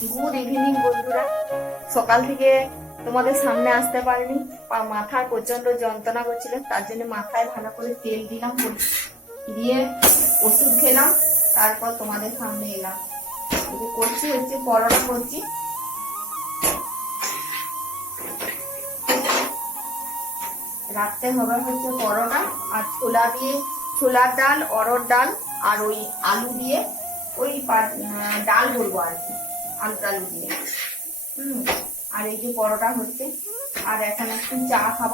Good evening বন্ধুরা। সকাল থেকে তোমাদের সামনে আসতে পারিনি। মাথায় প্রচণ্ড যন্ত্রণা করছিল, তার জন্য মাথায় ভালো করে তেল দিলাম দিয়ে ওষুধ খেলাম, তারপর তোমাদের সামনে এলাম। করছি হচ্ছে পরোটা করছি। রাত্রে হবে হচ্ছে পরোটা আর ছোলা দিয়ে, ছোলার ডাল অরড় ডাল আর ওই আলু দিয়ে ওই ডাল বলব আর কি। আলু দিয়ে আর এই যে পরোটা হচ্ছে, আর এখন একটু চা খাব।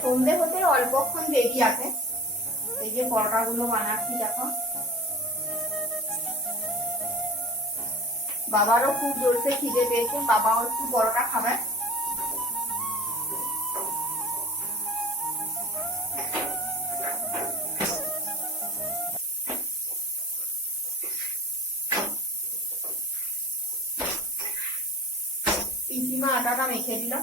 সন্ধে হতে অল্পক্ষণ দেরি আছে। এই যে পরোটা গুলো বানাচ্ছি, দেখো। বাবারও খুব জোরসে খিদে পেয়েছে, বাবাও একটু পরোটা খাবে। আটাটা মেখে দিল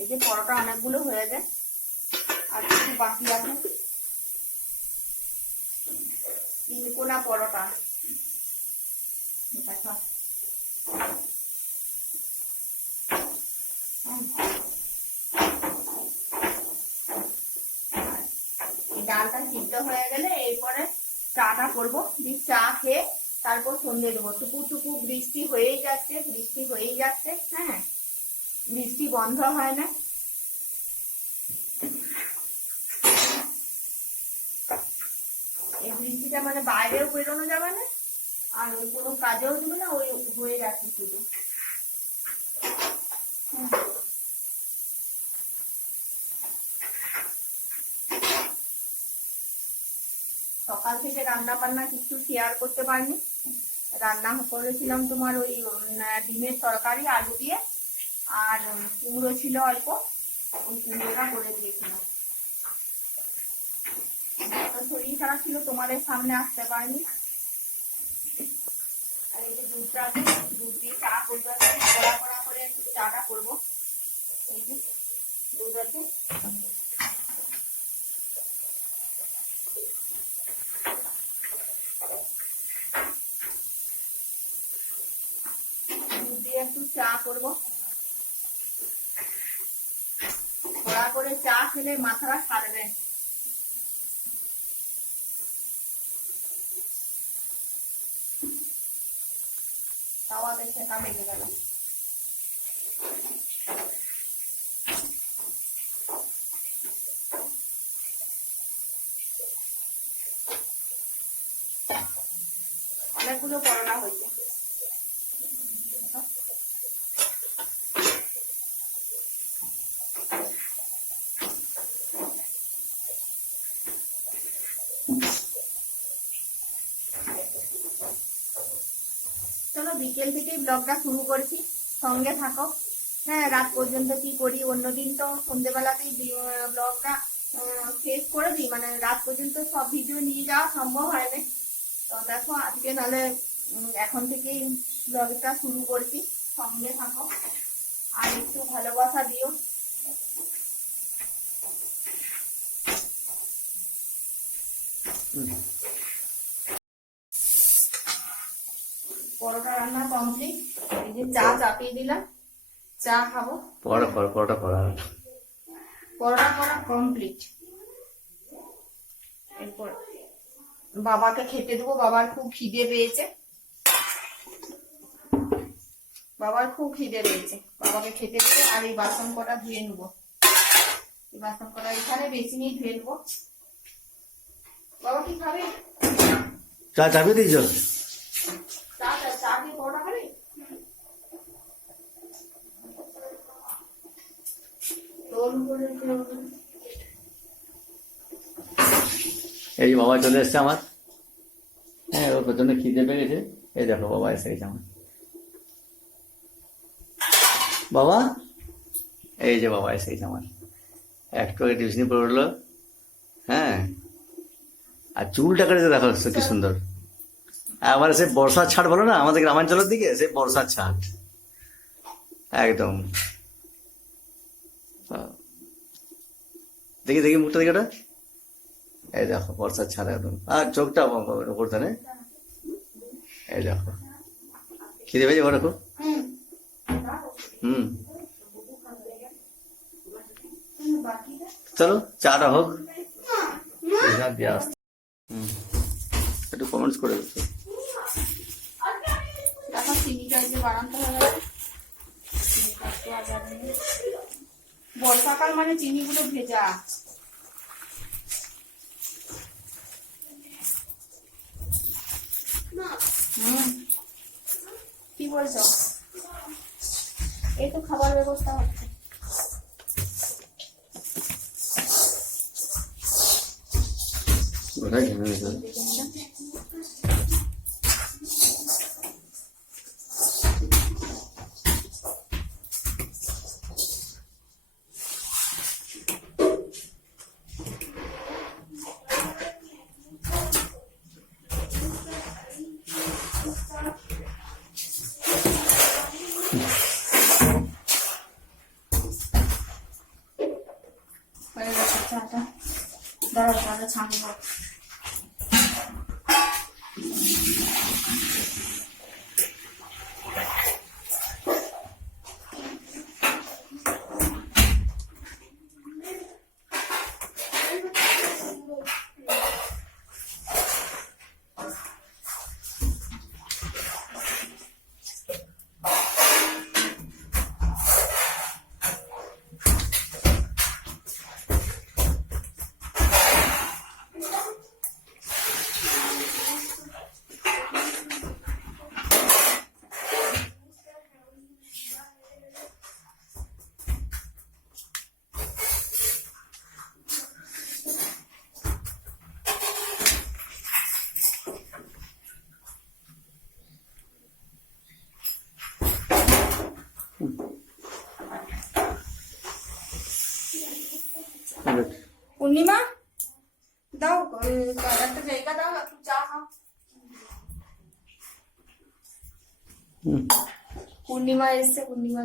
এই যে পরোটা অনেকগুলো হয়ে যায়, আর কিছু বাকি আছে। পরোটা। ডালটা সিদ্ধ হয়ে গেলে এরপরে চাটা করব। দিয়ে চা খেয়ে তারপর সন্ধে দেবো। টুকু টুকু বৃষ্টি হয়েই যাচ্ছে, বৃষ্টি হয়েই যাচ্ছে হ্যাঁ? বৃষ্টি বন্ধ হয় না। এই বৃষ্টিটা মানে বাইরেও বেরোনো যাবে না, আর ওই কোনো কাজেও দেবে না, ওই হয়ে যাচ্ছে শুধু। সকাল থেকে রান্না বান্না কিছু শেয়ার করতে পারিনি। রান্না করেছিলাম তোমার ওই ডিমের তরকারি, আলু দিয়ে, আর কুমড়ো ছিল অল্প, ওই কুমড়োটা করে দিয়েছিলাম। শরীর খারাপ ছিল, তোমাদের সামনে আসতে পারিনি। আর এই যে দুধটা দুধ দিয়ে চা করব কড়া কড়া করে একটু চাটা করব। এই যে দুধ আছে দুধ দিয়ে একটু চা করব। কড়া করে চা খেলে মাথাটা সারবে। সেটা লেগে গেল অনেকগুলো পরোটা হয়েছে। চলো বিকেল থেকেই ব্লগটা শুরু করছি। সঙ্গে থাকো। হ্যাঁ রাত পর্যন্ত কি করি? অন্যদিন তো সন্ধ্যেবেলাতেই ব্লগটা শেষ করে দিই। মানে রাত পর্যন্ত সব ভিডিও নিয়ে যাওয়া সম্ভব হয় না। তো দেখো, আজকে নাহলে এখন থেকেই ব্লগটা শুরু করছি। সঙ্গে থাকো। আর একটু ভালোবাসা দিও। পরোটা রান্না কমপ্লিট এই যে চা চাপিয়ে দিলাম। চা খাব। পরোটা কর পরোটা করা পরোটা করা কমপ্লিট এরপর বাবাকে খেতে দেবো। বাবার খুব খিদে পেয়েছে। বাবার খুব খিদে পেয়েছে। বাবাকে খেতে দেবো আর এই বাসন কটা ধুয়ে নেব। এই বাসন কটা এখানে বেশি নিয়ে ধুয়ে নেব বাবা কি খাবে? চা চাপিয়ে দিয়েছ? চা দিয়ে পরোটা খাবে? এই যে বাবা চলে এসছে আমার। হ্যাঁ ওর প্রচণ্ড খিদে পেয়েছে। এই দেখো বাবা এসে গেছে আমার। বাবা? এই যে বাবা এসে গেছে আমার। একটু আগে টিউশনি পড়ে উঠল হ্যাঁ। আর চুলটা কেটেছে দেখো কি সুন্দর। আমার সে বর্ষার ছাট বলো না আমাদের গ্রামাঞ্চলের দিকে সে বর্ষার ছাট একদম। দেখি দেখি মুখটা দেখি ওটা। এই দেখো বর্ষার ছাড়া একদম। আর চোখটা করতে নেই এই দেখো। খিদে পেয়েছে বড় খুব? হুম। চলো চাটা হোক। দিয়ে আসতে হুম। একটু কমেন্টস করে দিচ্ছি চিনিটা যে বানাতে হবে। বর্ষাকাল মানে চিনিগুলো ভেজা। কি বলছো? এই তো খাবার ব্যবস্থা হচ্ছে। গেছে দেখে নিলাম। পূর্ণিমা দাও উম, একটা জায়গা দাও একটু চা খাও হুম পূর্ণিমা এসছে পূর্ণিমা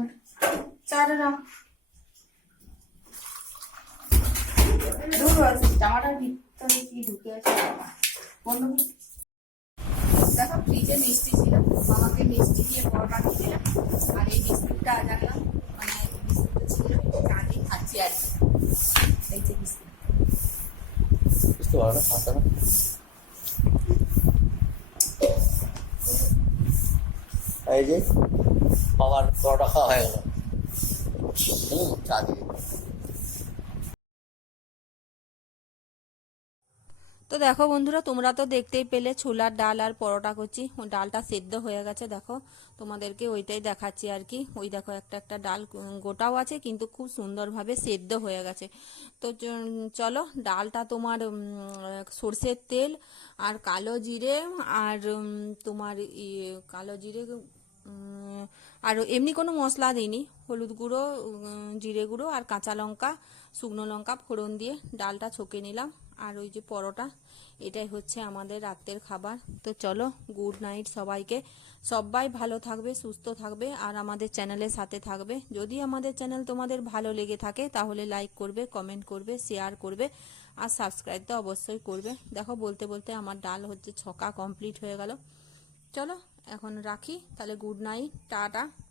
চাটা দাও দূর আছে জামাটার ভিতরে কি ঢুকে আছে বাবা। বন্ধ কর। দেখো ফ্রিজে মিষ্টি ছিল মামাকে মিষ্টি দিয়ে পরোটা খেয়েছিলাম আর এই বিস্কুটটা জানলাম মানে এই যে বুঝতে পারো না এই যে বাবার পরোটা খাওয়া হয়ে গেল। চা দিয়ে। দেখো বন্ধুরা, তোমরা তো দেখতেই পেলে ছোলার ডাল আর পরোটা করছি। ডালটা সেদ্ধ হয়ে গেছে, দেখো। তোমাদেরকে ওইটাই দেখাচ্ছি আর কি। ওই দেখো, একটা একটা ডাল গোটাও আছে, কিন্তু খুব সুন্দরভাবে সেদ্ধ হয়ে গেছে। তো চলো ডালটা তোমার সর্ষের তেল আর কালো জিরে আর তোমার কালো জিরে আর এমনি কোনো মশলা দিইনি। হলুদ গুঁড়ো জিরে গুঁড়ো আর কাঁচা লঙ্কা, শুকনো লঙ্কা ফোড়ন দিয়ে ডালটা ছকে নিলাম। আর ওই যে পরোটা, এটাই হচ্ছে আমাদের রাতের খাবার। তো চলো গুড নাইট সবাইকে। সবাই ভালো থাকবে, সুস্থ থাকবে আর আমাদের চ্যানেলের সাথে থাকবে। যদি আমাদের চ্যানেল তোমাদের ভালো লেগে থাকে, তাহলে লাইক করবে কমেন্ট করবে শেয়ার করবে আর সাবস্ক্রাইব তো অবশ্যই করবে। দেখো, বলতে বলতে আমার ডাল হচ্ছে ছকা কমপ্লিট হয়ে গেল। চলো, এখন রাখি। তাহলে গুড নাইট টাটা।